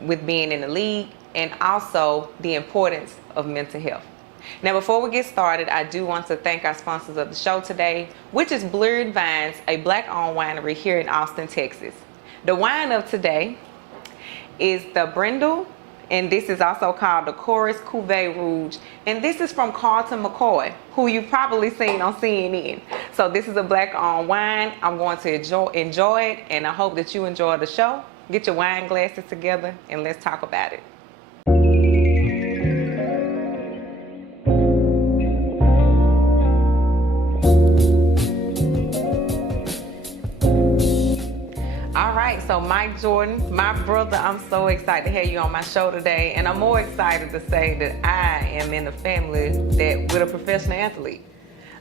with being in the league, and also the importance of mental health. Now, before we get started, I do want to thank our sponsors of the show today, which is Blurred Vines, a Black-owned winery here in Austin, Texas. The wine of today is the Brindle, and this is also called the Chorus Cuvée Rouge, and this is from Carlton McCoy, who you've probably seen on CNN. So this is a Black-owned wine. I'm going to enjoy it, and I hope that you enjoy the show. Get your wine glasses together, and let's talk about it. So Mike Jordan, my brother, I'm so excited to have you on my show today, and I'm more excited to say that I am in a family that with a professional athlete.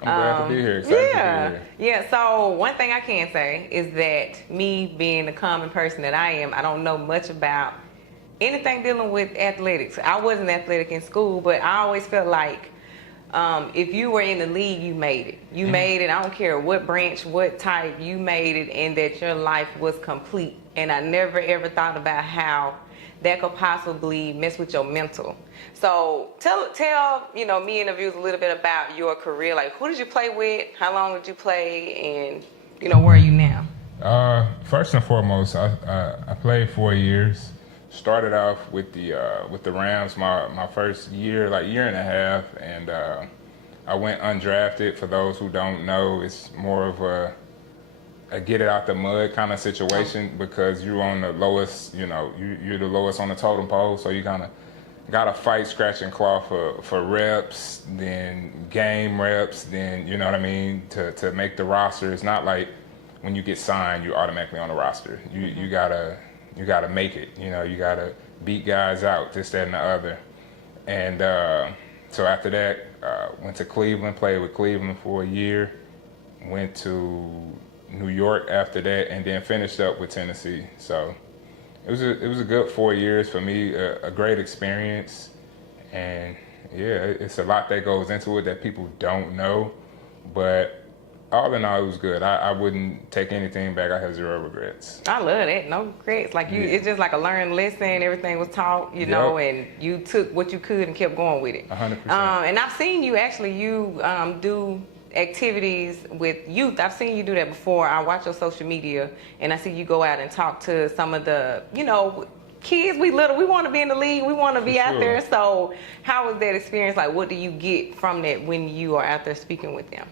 I'm glad to be here. Excited to be here. Yeah. So one thing I can say is that me being the common person that I am, I don't know much about anything dealing with athletics. I wasn't athletic in school, but I always felt like if you were in the league, you made it. You made it. I don't care what branch, what type, you made it, and that your life was complete. And I never ever thought about how that could possibly mess with your mental. So tell me and the viewers a little bit about your career. Like, who did you play with? How long did you play? And where are you now? First and foremost, I played 4 years. Started off with the Rams my first year, like year and a half, and I went undrafted. For those who don't know, it's more of a get it out the mud kind of situation because you're on the lowest, you're the lowest on the totem pole, so you kind of got to fight, scratch and claw for reps, then game reps, then you know what I mean, to make the roster. It's not like when you get signed, you're automatically on the roster. You gotta make it. You gotta beat guys out, this, that, and the other. And so after that, went to Cleveland, played with Cleveland for a year, went to New York after that, and then finished up with Tennessee. So it was a good 4 years for me, a great experience. And yeah, it's a lot that goes into it that people don't know, but all in all, it was good. I wouldn't take anything back. I have zero regrets. I love that. No regrets. Like it's just like a learned lesson. Everything was taught, know, and you took what you could and kept going with it. 100%. And I've seen you do activities with youth. I've seen you do that before. I watch your social media, and I see you go out and talk to some of the, kids. We want to be in the league. We want to be out there. So how was that experience? Like, what do you get from that when you are out there speaking with them?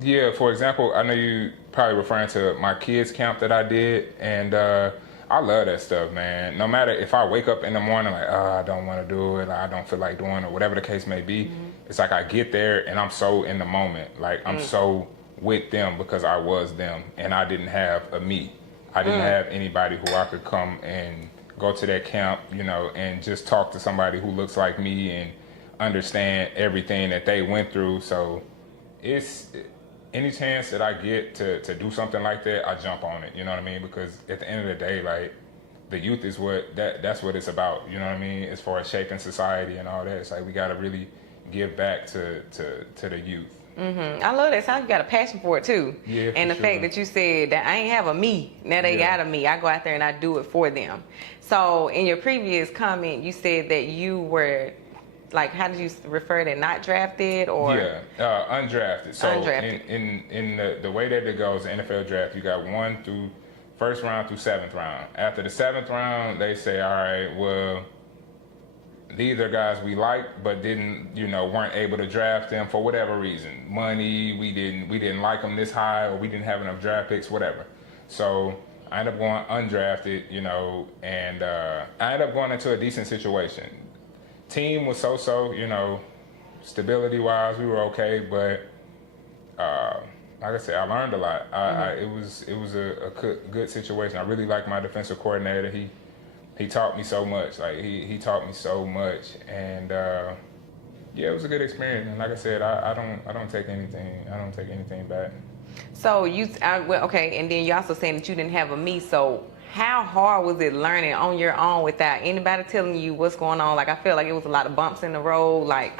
Yeah, for example, I know you probably referring to my kids camp that I did, and I love that stuff, man. No matter if I wake up in the morning like, I don't want to do it, I don't feel like doing it, whatever the case may be, it's like I get there and I'm so in the moment. Like I'm so with them because I was them and I didn't have a me. I didn't have anybody who I could come and go to that camp, and just talk to somebody who looks like me and understand everything that they went through. So it's any chance that I get to do something like that, I jump on it. You know what I mean? Because at the end of the day, like the youth is that's what it's about. You know what I mean? As far as shaping society and all that, it's like we got to really give back to the youth. I love that. Sounds you got a passion for it too. Yeah. And the fact that you said that I ain't have a me, now they got a me. I go out there and I do it for them. So in your previous comment, you said that you were, like, how did you refer to not drafted or? Yeah, undrafted. So undrafted. in the way that it goes, the NFL draft, you got first round through 7th round. After the 7th round, they say, all right, well, these are guys we like, but weren't able to draft them for whatever reason. Money, we didn't like them this high, or we didn't have enough draft picks, whatever. So I ended up going undrafted, and I ended up going into a decent situation. Team was so-so, stability-wise, we were okay, but like I said, I learned a lot. It was a good situation. I really liked my defensive coordinator. He taught me so much. Like he taught me so much, and it was a good experience. And like I said, I don't take anything back. So okay, and then you also saying that you didn't have a me. So how hard was it learning on your own without anybody telling you what's going on? Like, I feel like it was a lot of bumps in the road. Like,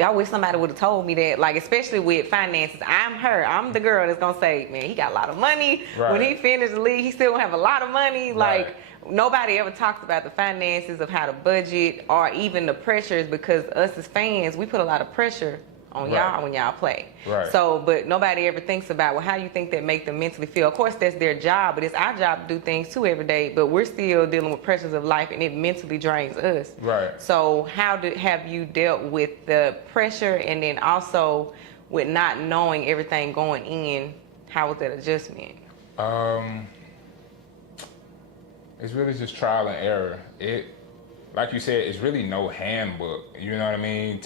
I wish somebody would have told me that. Like, especially with finances. I'm the girl that's gonna say, man, he got a lot of money. Right. When he finished the league, he still gonna have a lot of money. Like, right. nobody ever talks about the finances of how to budget or even the pressures, because us as fans, we put a lot of pressure on y'all when y'all play. Right. So, but nobody ever thinks about, well, how you think that make them mentally feel? Of course, that's their job, but it's our job to do things too every day, but we're still dealing with pressures of life, and it mentally drains us. Right. So have you dealt with the pressure, and then also with not knowing everything going in? How was that adjustment? It's really just trial and error. Like you said, it's really no handbook. You know what I mean?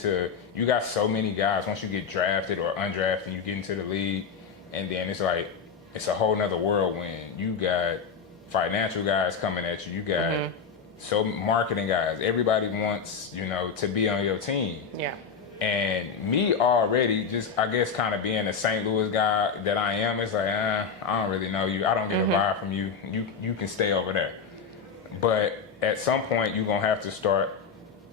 You got so many guys. Once you get drafted or undrafted, you get into the league, and then it's like it's a whole nother whirlwind. You got financial guys coming at you. You got so marketing guys. Everybody wants to be on your team. Yeah. And me already, just I guess kind of being a St. Louis guy that I am, it's like I don't really know you. I don't get a vibe from you. You can stay over there. But at some point, you're gonna have to start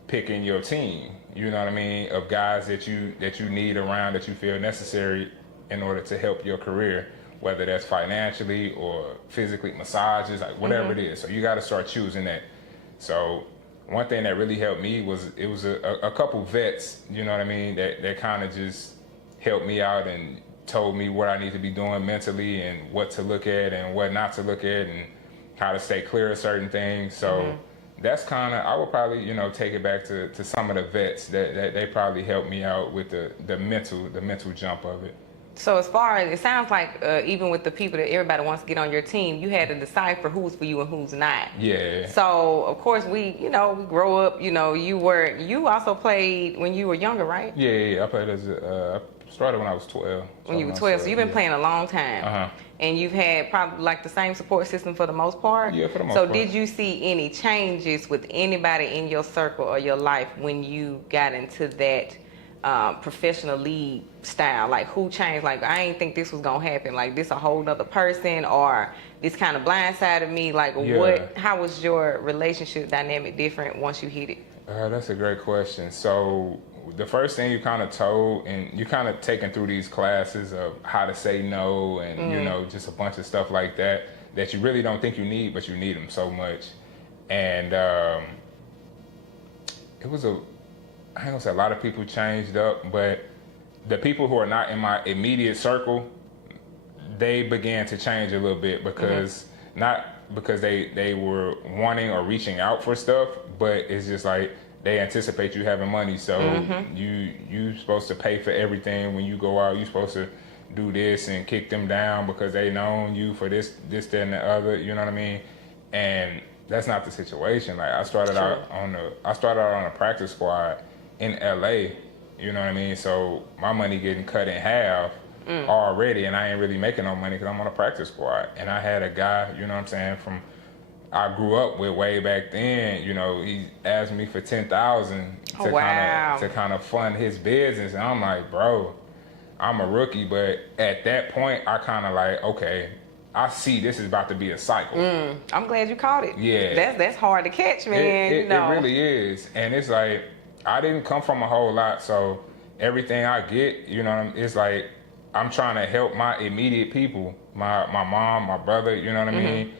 picking your team. You know what I mean? Of guys that you need around, that you feel necessary in order to help your career, whether that's financially or physically, massages, like whatever it is. So you got to start choosing that. So one thing that really helped me was a couple vets. You know what I mean? That kind of just helped me out and told me what I need to be doing mentally and what to look at and what not to look at and how to stay clear of certain things. So that's kind of, I would probably, take it back to some of the vets that they probably helped me out with the mental jump of it. So as far as, it sounds like even with the people that everybody wants to get on your team, you had to decipher who's for you and who's not. Yeah. So of course we grow up, you also played when you were younger, right? Yeah. I played I started when I was 12. When you were 12, so you've been playing a long time. And you've had probably like the same support system for the most part? Yeah, for the most part. So did you see any changes with anybody in your circle or your life when you got into that professional league style? Like who changed? Like I ain't think this was gonna happen. Like this a whole nother person, or this kind of blindsided me. Like how was your relationship dynamic different once you hit it? That's a great question. So the first thing you kind of told, and you kind of taken through these classes of how to say no and just a bunch of stuff like that you really don't think you need, but you need them so much. And it was I ain't gonna say a lot of people changed up, but the people who are not in my immediate circle, they began to change a little bit because not because they were wanting or reaching out for stuff, but it's just like they anticipate you having money, so you supposed to pay for everything when you go out. You supposed to do this and kick them down because they known you for this, that, and the other. You know what I mean? And that's not the situation. Like I started out on a practice squad in LA. You know what I mean? So my money getting cut in half already, and I ain't really making no money because I'm on a practice squad. And I had a guy, you know what I'm saying, I grew up with way back then. He asked me for $10,000 to kind of fund his business, and I'm like, bro, I'm a rookie, but at that point, I kind of like, okay, I see this is about to be a cycle. I'm glad you caught it. Yeah, that's hard to catch, man. It really is, and it's like I didn't come from a whole lot, so everything I get, it's like I'm trying to help my immediate people, my mom, my brother. You know what I mean?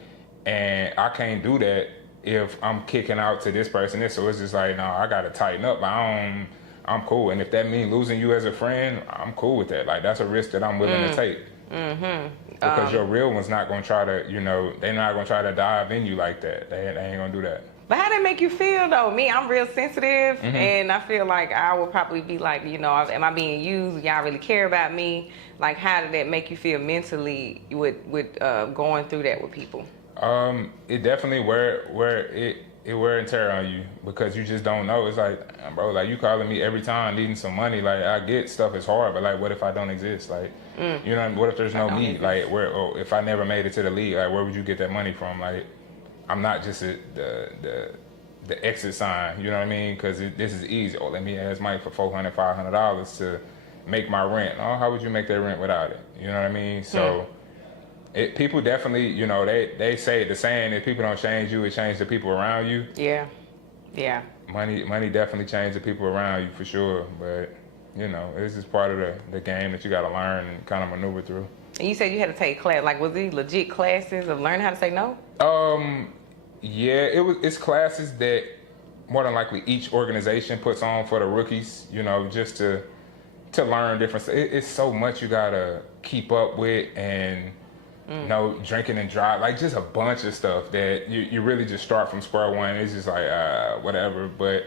And I can't do that if I'm kicking out to this person. So it's just like, no, I got to tighten up. I'm cool. And if that means losing you as a friend, I'm cool with that. Like, that's a risk that I'm willing to take. Because your real one's not going to try to, they're not going to try to dive in you like that. They ain't going to do that. But how that make you feel, though? Me, I'm real sensitive, and I feel like I would probably be like, am I being used? Y'all really care about me? Like, how did that make you feel mentally with going through that with people? It definitely wear and tear on you because you just don't know. It's like, bro, like you calling me every time needing some money. Like I get stuff is hard, but like, what if I don't exist? Like, what if there's no me? Like, if I never made it to the league, like where would you get that money from? Like, I'm not just the exit sign. You know what I mean? Because this is easy. Oh, let me ask Mike for $400, $500 to make my rent. Oh, how would you make that rent without it? You know what I mean? So. People definitely, they say the saying, if people don't change you, it changes the people around you. Yeah. Money definitely changes the people around you for sure. But, it's just part of the game that you got to learn and kind of maneuver through. And you said you had to take class. Like, was these legit classes of learning how to say no? Yeah, it's classes that more than likely each organization puts on for the rookies, you know, just to learn different stuff. It's so much you gotta keep up with, and you know, drinking and drive, like just a bunch of stuff that you really just start from square one. It's just like whatever. But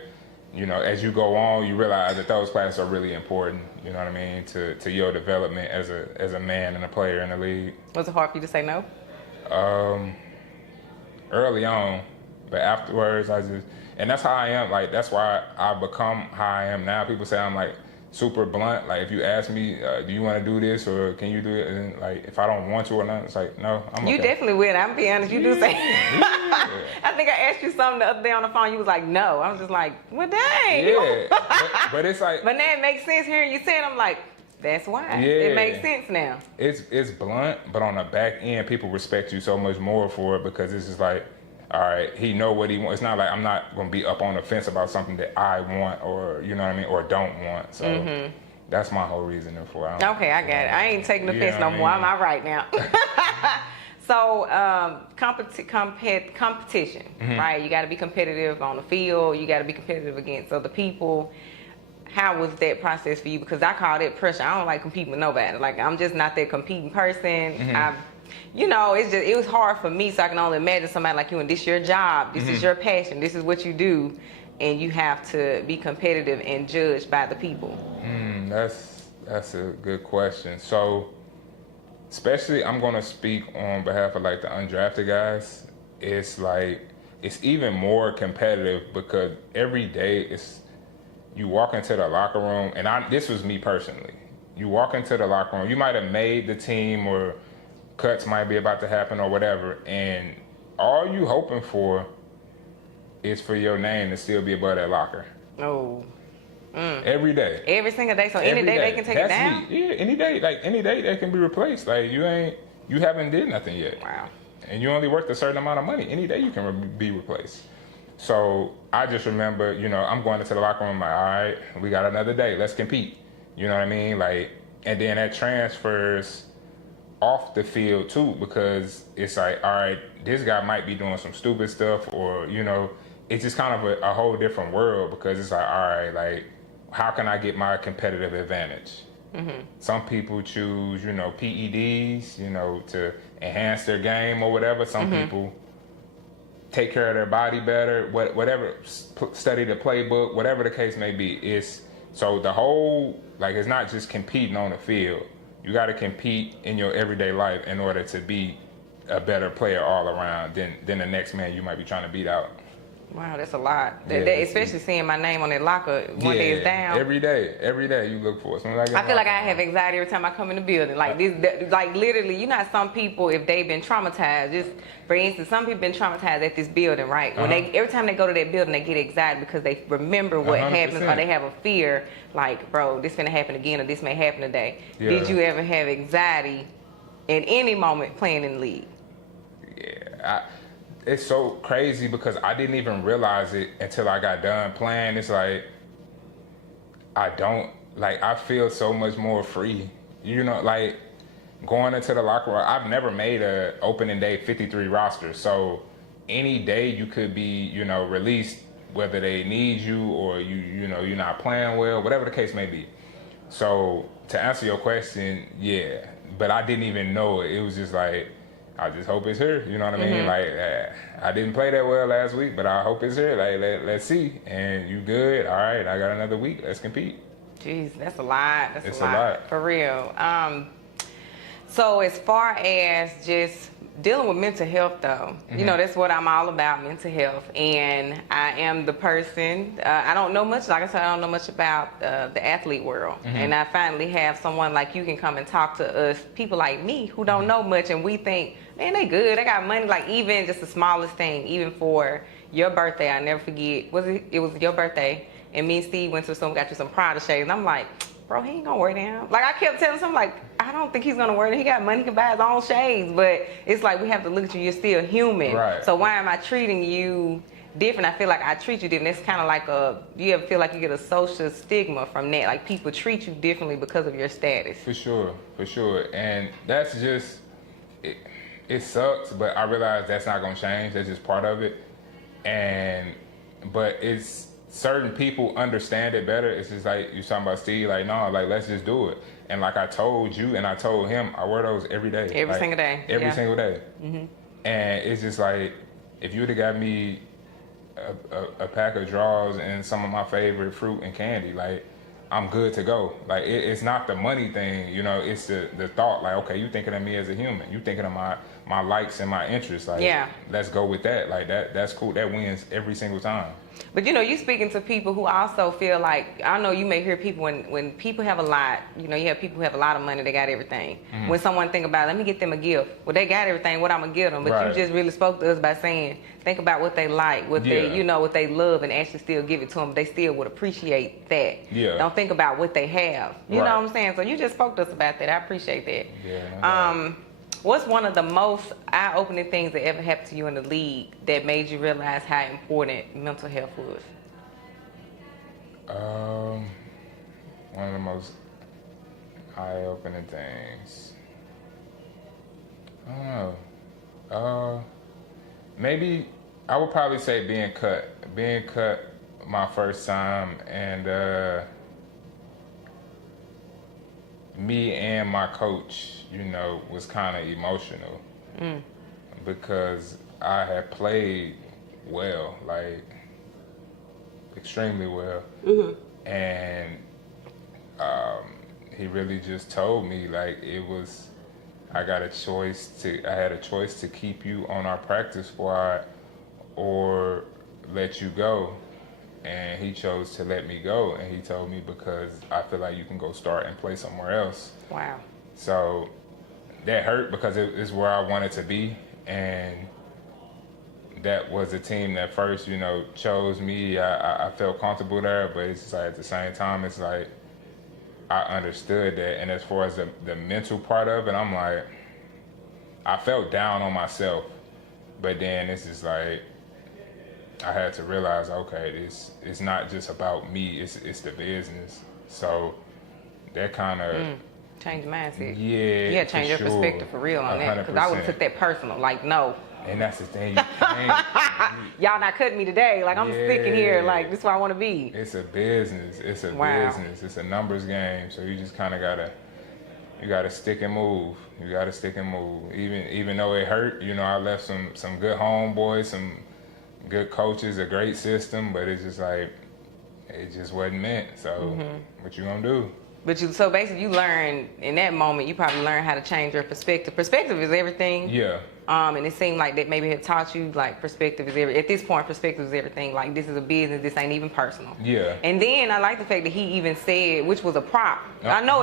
you know, as you go on, you realize that those classes are really important. You know what I mean, to your development as a man and a player in the league. Was it hard for you to say no? Early on, but afterwards and that's how I am. Like that's why I've become how I am now. People say I'm like super blunt. Like if you ask me, do you want to do this or can you do it? And like if I don't want to or not, it's like no, I'm okay. You definitely will. I'm being honest. You do say. Yeah. I think I asked you something the other day on the phone. You was like, no. I was just like, well, dang. Yeah, but it's like. But now it makes sense hearing you say it. I'm like, that's why. Yeah. It makes sense now. It's blunt, but on the back end, people respect you so much more for it because it's just like, all right, he know what he wants. It's not like I'm not gonna be up on the fence about something that I want or you know what I mean or don't want. So that's my whole reasoning for it. Okay, I got it. I ain't taking the fence no more. I'm all right now. So competition, right? You got to be competitive on the field. You got to be competitive against other people. How was that process for you? Because I call it pressure. I don't like competing with nobody. Like I'm just not that competing person. You know, it was hard for me. So I can only imagine somebody like you, and this is your job. This is your passion. This is what you do, and you have to be competitive and judged by the people. That's a good question. So, especially I'm gonna speak on behalf of like the undrafted guys. It's like it's even more competitive because every day you walk into the locker room, and this was me personally. You walk into the locker room, you might have made the team or cuts might be about to happen or whatever, and all you hoping for is for your name to still be above that locker. Oh. Every day. Every single day. So any day they can take it down? Yeah, any day. Like any day they can be replaced. Like you haven't did nothing yet. Wow. And you only worth a certain amount of money. Any day you can be replaced. So I just remember, you know, I'm going into the locker room like, all right, we got another day. Let's compete. You know what I mean? Like, and then that transfers off the field too, because it's like, all right, this guy might be doing some stupid stuff, or you know, it's just kind of a whole different world because it's like, all right, like, how can I get my competitive advantage? Some people choose, you know, PEDs, you know, to enhance their game or whatever. Some people take care of their body better, whatever, study the playbook, whatever the case may be. So the whole, like, it's not just competing on the field. You got to compete in your everyday life in order to be a better player all around than the next man you might be trying to beat out. Wow, that's a lot. Yeah, Especially seeing my name on that locker one day is down. Every day you look for it. I feel like I have anxiety every time I come in the building. Like like literally, you know how some people, if they've been traumatized, just for instance, some people been traumatized at this building, right? When every time they go to that building, they get anxiety because they remember what 100%. happened, or they have a fear, like, bro, this finna happen again, or this may happen today. Yeah. Did you ever have anxiety in any moment playing in the league? Yeah, it's so crazy because I didn't even realize it until I got done playing. It's like, I feel so much more free. You know, like going into the locker room, I've never made a opening day 53 roster. So any day you could be, you know, released, whether they need you or you know, you're not playing well, whatever the case may be. So to answer your question, yeah, but I didn't even know it. It was just like, I just hope it's here. You know what I mean? Like, I didn't play that well last week, but I hope it's here. Like, let's see. And you good? All right, I got another week. Let's compete. Jeez, that's a lot. It's a lot. For real. So as far as just dealing with mental health, though, you know, that's what I'm all about, mental health. And I am the person, I don't know much, like I said, I don't know much about the athlete world. And I finally have someone like you can come and talk to us, people like me who don't know much, and we think, man, they good, they got money. Like even just the smallest thing, even for your birthday, I never forget, it was your birthday, and me and Steve went to got you some Prada shades, and I'm like, bro, he ain't gonna wear them. Like I kept telling him, like, I don't think he's gonna wear them. He got money, he can buy his own shades. But it's like we have to look at you, you're still human. Right. So why am I treating you different? I feel like I treat you different. It's kind of like you ever feel like you get a social stigma from that? Like people treat you differently because of your status. For sure. And that's just, it sucks, but I realize that's not gonna change. That's just part of it. But it's certain people understand it better. It's just like you talking about Steve, like no, like let's just do it. And like I told you and I told him, I wear those every day. Every single day. Every yeah. single day. Mm-hmm. And it's just like if you would have got me a pack of draws and some of my favorite fruit and candy, like I'm good to go. Like it's not the money thing, you know, it's the thought, like, okay, you thinking of me as a human. You thinking of my likes and my interests. Like let's go with that. Like that's cool. That wins every single time. But you know, you speaking to people who also feel like, I know you may hear people when people have a lot, you know, you have people who have a lot of money, they got everything. Mm-hmm. When someone think about, let me get them a gift. Well, they got everything, what I'm gonna give them? But right. You just really spoke to us by saying, think about what they like, what they, you know, what they love, and actually still give it to them. They still would appreciate that. Yeah. Don't think about what they have. You know what I'm saying? So you just spoke to us about that. I appreciate that. Yeah. What's one of the most eye-opening things that ever happened to you in the league that made you realize how important mental health was? One of the most eye-opening things. I don't know. Maybe I would probably say being cut. Being cut my first time, and me and my coach, you know, was kind of emotional because I had played well, like extremely well, and he really just told me like I had a choice to keep you on our practice squad or let you go. And he chose to let me go, and he told me because I feel like you can go start and play somewhere else. Wow. So that hurt because it's where I wanted to be, and that was a team that first, you know, chose me. I felt comfortable there, but it's just like at the same time, it's like I understood that. And as far as the mental part of it, I'm like, I felt down on myself, but then it's just like, I had to realize, okay, it's not just about me, it's the business. So that kind of change mindset. Yeah, you had to change your perspective for real on 100%. That, because I would have took that personal. Like, no. And that's the thing. You can't. Y'all not cutting me today. Like, I'm sticking here. Like, this is where I want to be. It's a business. It's a business. It's a numbers game. So you just kind of gotta stick and move. You gotta stick and move. Even though it hurt, you know, I left some good homeboys, some good coaches, a great system, but it's just like, it just wasn't meant. So what you gonna do? So basically you learned, in that moment, you probably learned how to change your perspective. Perspective is everything. Yeah. And it seemed like that maybe had taught you, like, perspective is everything. At this point, perspective is everything. Like, this is a business, this ain't even personal. Yeah. And then I like the fact that he even said, which was a prop. I know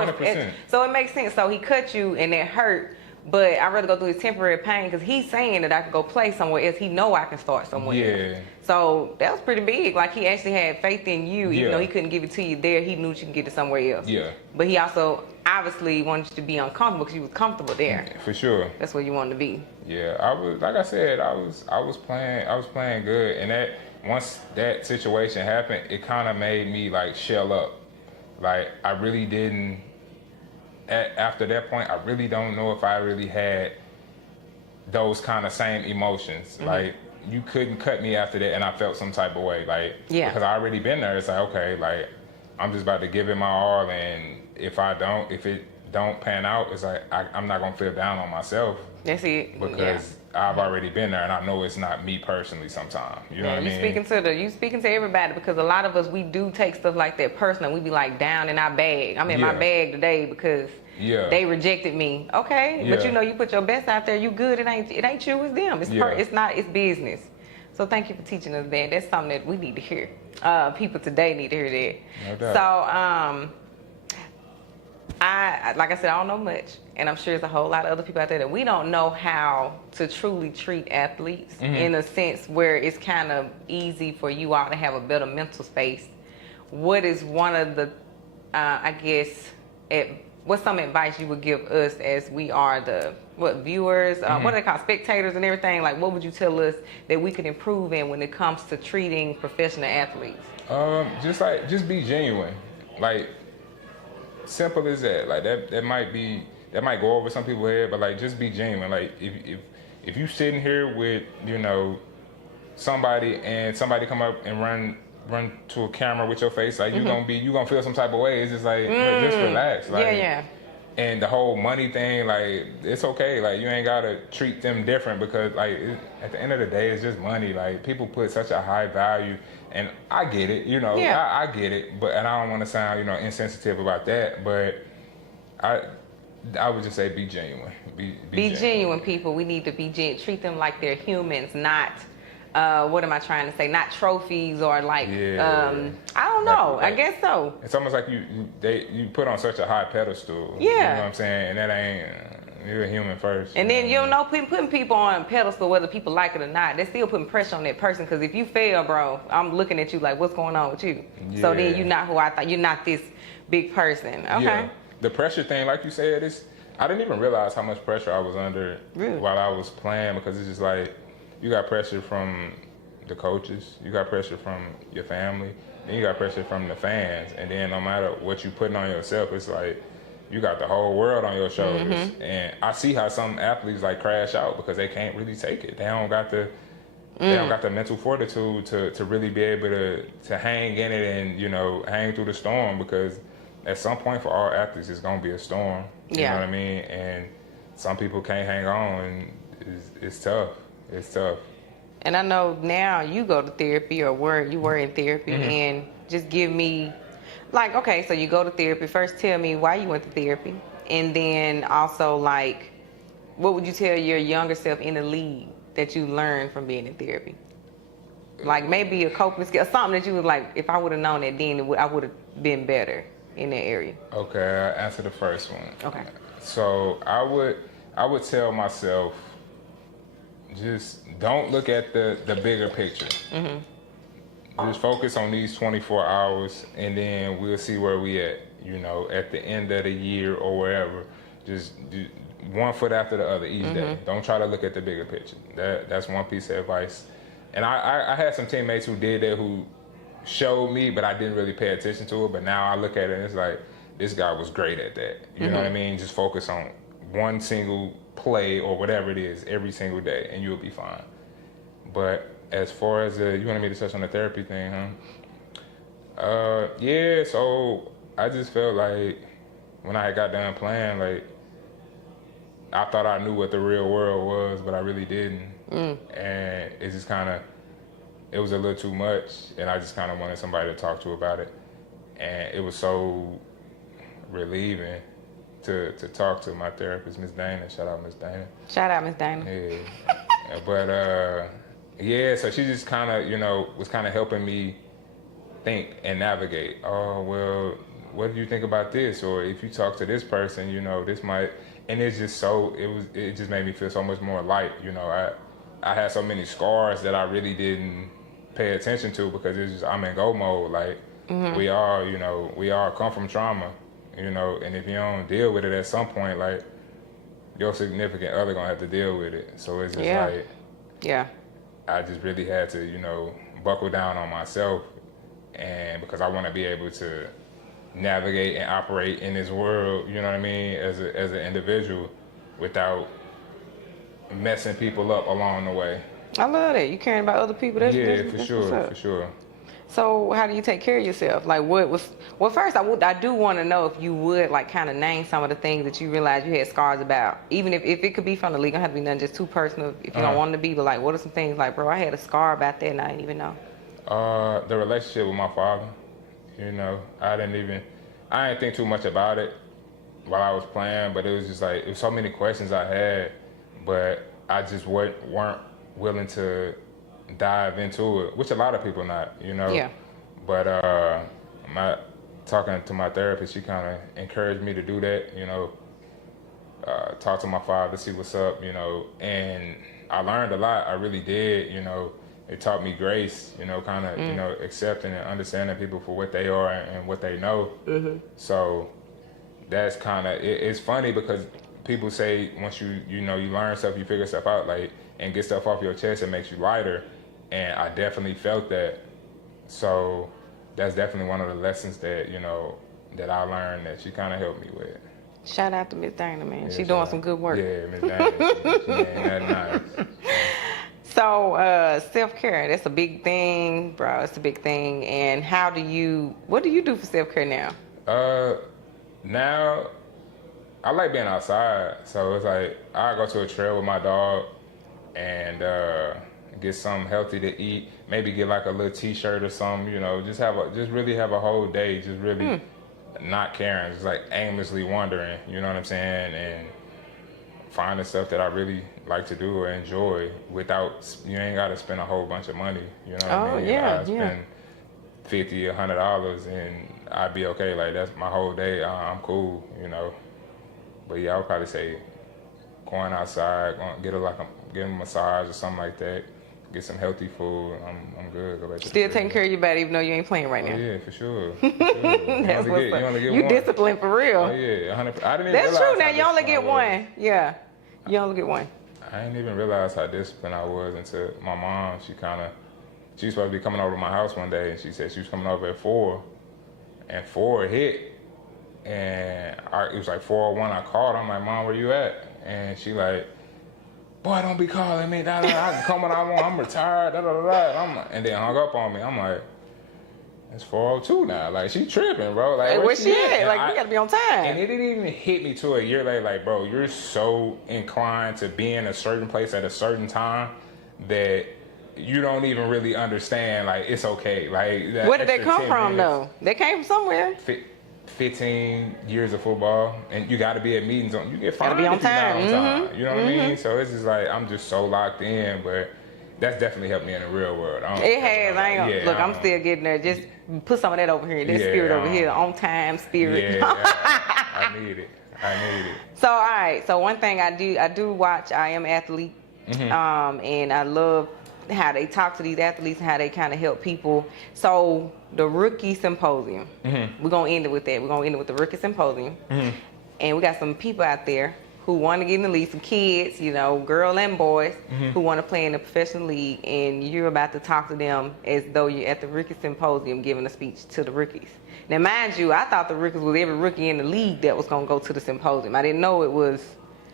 so it makes sense. So he cut you and that hurt. But I'd rather go through his temporary pain because he's saying that I could go play somewhere else. He know I can start somewhere else. So that was pretty big. Like, he actually had faith in you, even though he couldn't give it to you there. He knew you can get it somewhere else. Yeah. But he also obviously wanted you to be uncomfortable because you was comfortable there. For sure. That's where you wanted to be. Yeah, I was, like I said, I was playing good, and that once that situation happened, it kind of made me like shell up. Like, I really didn't. After that point, I really don't know if I really had those kind of same emotions. Like, you couldn't cut me after that, and I felt some type of way. Like, because I already been there. It's like, okay, like, I'm just about to give it my all, and if it don't pan out, it's like I'm not gonna feel down on myself. That's it. Because I've already been there, and I know it's not me personally sometimes. You know what I mean? You speaking to everybody, because a lot of us, we do take stuff like that personal. We be like down in our bag. I'm in my bag today because they rejected me. Okay, but you know, you put your best out there. You good. It ain't you. It's them. It's business. So thank you for teaching us that. That's something that we need to hear. People today need to hear that. No doubt. So like I said, I don't know much, and I'm sure there's a whole lot of other people out there that we don't know how to truly treat athletes in a sense where it's kind of easy for you all to have a better mental space. What is one of the, what's some advice you would give us as we are the viewers, what do they call spectators and everything? Like, what would you tell us that we could improve in when it comes to treating professional athletes? Just be genuine. Like, simple as that. Like, that might go over some people's head, but like, just be genuine. Like, if you sitting here with, you know, somebody and somebody come up and run to a camera with your face, like you gonna feel some type of way. It's just like just relax. Like, yeah. And the whole money thing, like it's okay. Like you ain't gotta treat them different because like at the end of the day, it's just money. Like people put such a high value, and I get it. You know, I get it. But and I don't want to sound, you know, insensitive about that. But I would just say be genuine. Be genuine, people. We need to be genuine. Treat them like they're humans, not. What am I trying to say? Not trophies or like, I don't know. Like, I guess so. It's almost like you put on such a high pedestal. Yeah. You know what I'm saying? And that ain't, you're a human first. And then, you know, putting people on a pedestal, whether people like it or not, they're still putting pressure on that person. Because if you fail, bro, I'm looking at you like, what's going on with you? Yeah. So then you're not who I thought. You're not this big person. Okay. Yeah. The pressure thing, like you said, I didn't even realize how much pressure I was under while I was playing, because it's just like, you got pressure from the coaches, you got pressure from your family, and you got pressure from the fans. And then no matter what you putting on yourself, it's like you got the whole world on your shoulders. And I see how some athletes like crash out because they can't really take it. They don't got the mental fortitude to really be able to hang in it and, you know, hang through the storm, because at some point for all athletes it's gonna be a storm. You know what I mean? And some people can't hang on, and it's tough. It's tough. And I know now you go to therapy, you were in therapy, and just give me, like, okay, so you go to therapy. First tell me why you went to therapy. And then also, like, what would you tell your younger self in the league that you learned from being in therapy? Like maybe a coping skill, something that you was like, if I would have known that then, I would have been better in that area. Okay, I'll answer the first one. Okay. So I would tell myself, just don't look at the bigger picture. Just focus on these 24 hours, and then we'll see where we at, you know, at the end of the year or wherever. Just do one foot after the other each day. Don't try to look at the bigger picture. That's one piece of advice. And I had some teammates who did that, who showed me, but I didn't really pay attention to it. But now I look at it and it's like, this guy was great at that. You know what I mean? Just focus on one single play or whatever it is every single day, and you'll be fine. But as far as you wanted me to touch on the therapy thing, huh? Yeah. So I just felt like when I got done playing, like I thought I knew what the real world was, but I really didn't. And it just it was a little too much, and I just kind of wanted somebody to talk to about it. And it was so relieving to talk to my therapist, Miss Dana. Shout out, Miss Dana. Shout out, Miss Dana. Yeah. But yeah, so she just kind of, you know, was kind of helping me think and navigate. Oh, well, what do you think about this? Or if you talk to this person, you know, this might. And it's just it just made me feel so much more light. You know, I had so many scars that I really didn't pay attention to, because it's just, I'm in go mode. Like we all come from trauma. You know, and if you don't deal with it at some point, like your significant other gonna have to deal with it. So it's just I just really had to, you know, buckle down on myself, and because I want to be able to navigate and operate in this world, you know what I mean, as an individual, without messing people up along the way. I love that. You caring about other people. That's for sure. So how do you take care of yourself? Like first I do want to know if you would like kind of name some of the things that you realize you had scars about. Even if it could be from the league, don't have to be nothing just too personal if you don't want it to be, but like what are some things like, bro, I had a scar about that and I didn't even know. The relationship with my father, you know, I didn't think too much about it while I was playing, but it was just like, it was so many questions I had, but I just weren't willing to dive into it, which a lot of people not, you know. Yeah. But talking to my therapist, she kind of encouraged me to do that, you know. Talk to my father, see what's up, you know. And I learned a lot. I really did, you know. It taught me grace, you know, kind of, you know, accepting and understanding people for what they are and what they know. So that's kind of, it's funny because people say once you learn stuff, you figure stuff out, like, and get stuff off your chest, it makes you lighter. And I definitely felt that. So that's definitely one of the lessons that, you know, that I learned that she kind of helped me with. Shout out to Miss Dana, man. Yeah, She doing some good work. Yeah, Miss Dana. She ain't that nice. So, self-care, that's a big thing, bro. It's a big thing. And what do you do for self-care now? Now, I like being outside. So it's like, I go to a trail with my dog and get something healthy to eat. Maybe get like a little t-shirt or something, just really have a whole day, just really not caring, just like aimlessly wandering, you know what I'm saying? And finding stuff that I really like to do or enjoy without, you ain't got to spend a whole bunch of money, you know what I mean? I spend $50, $100 and I'd be okay. Like, that's my whole day. I'm cool, But yeah, I would probably say going outside, get a massage or something like that. Get some healthy food. I'm good. Go back to Still taking care of your body even though you ain't playing right now. Oh yeah, for sure. That's what's up. You You disciplined for real. Oh yeah, 100%. I didn't even That's realize true. Now you only get was. one. Yeah, you only get one. I didn't even realize how disciplined I was until my mom. She was supposed to be coming over to my house one day, and she said she was coming over at 4, and 4 hit, and it was like 4:01. I called. I'm like, Mom, where you at? And she like, boy, don't be calling me. I can come when I want. I'm retired. And then hung up on me. I'm like, it's 4:02 now. Like, she tripping, bro. Like, where she at? Like, we gotta be on time. And it didn't even hit me till a year later. Like, bro, you're so inclined to be in a certain place at a certain time that you don't even really understand. Like, it's okay. Like, where did they come from, though? They came from somewhere. 15 years of football, and you got to be at meetings you get fined. Gotta be on time. You know what I mean? So it's just like, I'm just so locked in, but that's definitely helped me in the real world. It has. I'm still getting there. Just put some of that over here. That spirit over here. On time spirit. Yeah, I need it. So, all right. So one thing I do watch I Am Athlete. And I love how they talk to these athletes and how they kind of help people. So the Rookie Symposium, we're going to end it with that. We're going to end it with the Rookie Symposium. And we got some people out there who want to get in the league, some kids, girl and boys, who want to play in the professional league, and you're about to talk to them as though you're at the Rookie Symposium giving a speech to the rookies. Now, mind you, I thought the rookies was every rookie in the league that was going to go to the symposium. I didn't know it was...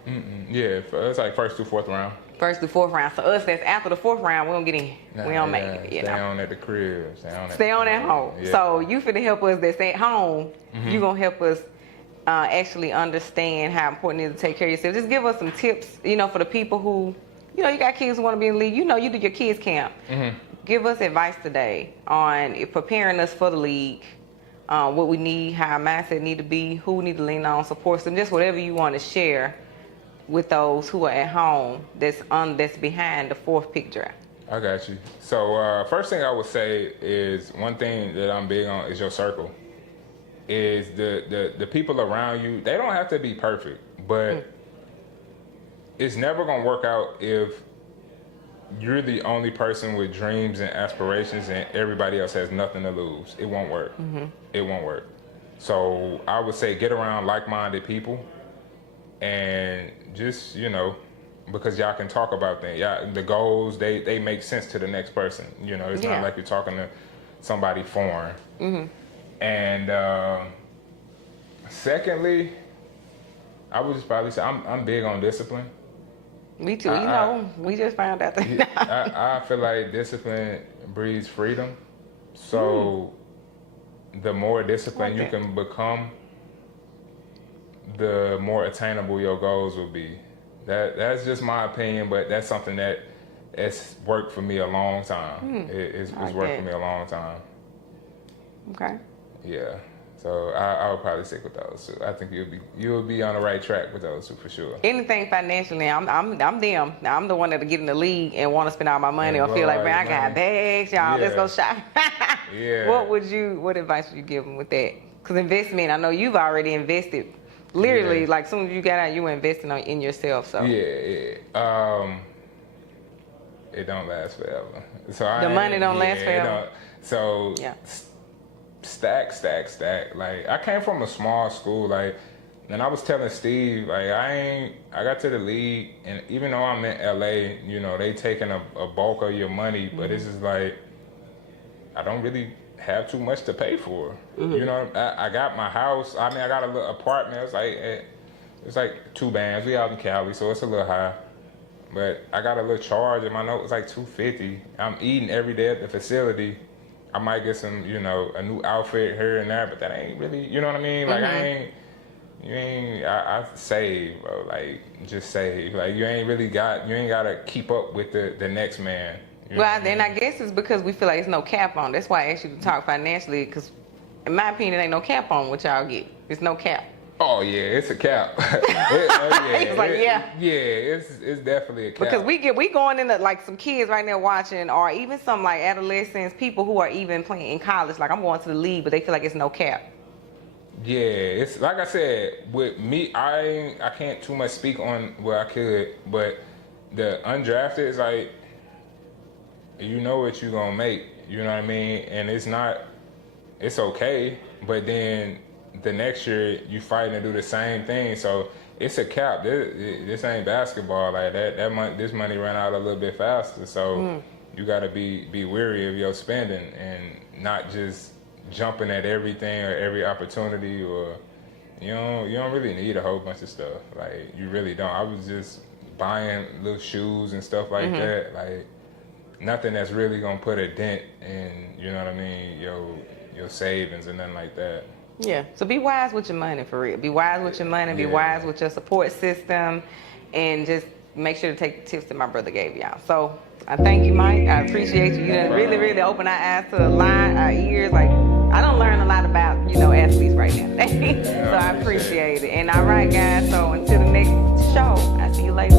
Yeah, it's like first through fourth round. First through fourth round. So us, that's after the fourth round, we don't get in. We don't make it. Stay on at the crib. Stay on at home. Yeah. So you finna help us that's at home. You gonna help us actually understand how important it is to take care of yourself. Just give us some tips, for the people who, you got kids who want to be in the league. You do your kids camp. Give us advice today on preparing us for the league, what we need, how our mindset need to be, who we need to lean on, support them, just whatever you want to share with those who are at home that's behind the fourth pick draft. I got you. So first thing I would say is, one thing that I'm big on is your circle. Is the people around you. They don't have to be perfect, but it's never gonna work out if you're the only person with dreams and aspirations and everybody else has nothing to lose. It won't work. It won't work. So I would say get around like-minded people. And just, because y'all can talk about things. The goals, they make sense to the next person. It's not like you're talking to somebody foreign. And secondly, I would just probably say I'm big on discipline. Me too. We just found out that. I feel like discipline breeds freedom. So the more disciplined you can become, the more attainable your goals will be. That's just my opinion, but that's something that it's worked for me a long time. It's worked for me a long time. Okay. Yeah. So I would probably stick with those two. I think you'll be on the right track with those two for sure. Anything financially, I'm them. Now, I'm the one that'll get in the league and want to spend all my money or feel like, man, I got bags, y'all. Let's go shop. What advice would you give them with that? Because investment, I know you've already invested. Literally, like, as soon as you got out, you were investing in yourself. So it don't last forever. So the money don't last forever. So stack. Like, I came from a small school. Like, and I was telling Steve, like, I got to the league, and even though I'm in LA, they taking a bulk of your money, but it's just like, I don't really have too much to pay for. I got my house. I got a little apartment. It's like, It's like 2 bands. We out in Cali, so it's a little high. But I got a little charge, and my note was like $250. I'm eating every day at the facility. I might get some, a new outfit here and there, but that ain't really, you know what I mean? Like I save, bro. Like, just save. Like, you ain't gotta keep up with the next man. Well, then I guess it's because we feel like there's no cap on. That's why I asked you to talk financially, because in my opinion, there ain't no cap on what y'all get. There's no cap. Oh yeah, it's a cap. It's definitely a cap. Because we going into like some kids right now watching, or even some like adolescents, people who are even playing in college. Like, I'm going to the league, but they feel like it's no cap. Yeah, it's like I said, with me, I can't too much speak on where I could, but the undrafted is like, you know what you gonna make, you know what I mean? And it's okay, but then the next year you fighting to do the same thing, so it's a cap. This ain't basketball like that. This money run out a little bit faster, so you gotta be wary of your spending and not just jumping at everything or every opportunity, or you don't really need a whole bunch of stuff. Like, you really don't. I was just buying little shoes and stuff like that, like nothing that's really gonna put a dent in, you know what I mean, your savings and nothing like that. Yeah, so be wise with your money, for real. Be wise with your money, be wise with your support system, and just make sure to take the tips that my brother gave y'all. So I thank you, Mike. I appreciate you. You done really, really open our eyes to a lot, our ears. Like, I don't learn a lot about, athletes right now today. So I appreciate it. And all right, guys, so until the next show, I'll see you later.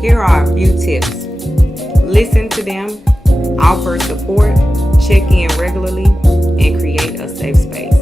Here are a few tips. Listen to them, offer support, check in regularly, and create a safe space.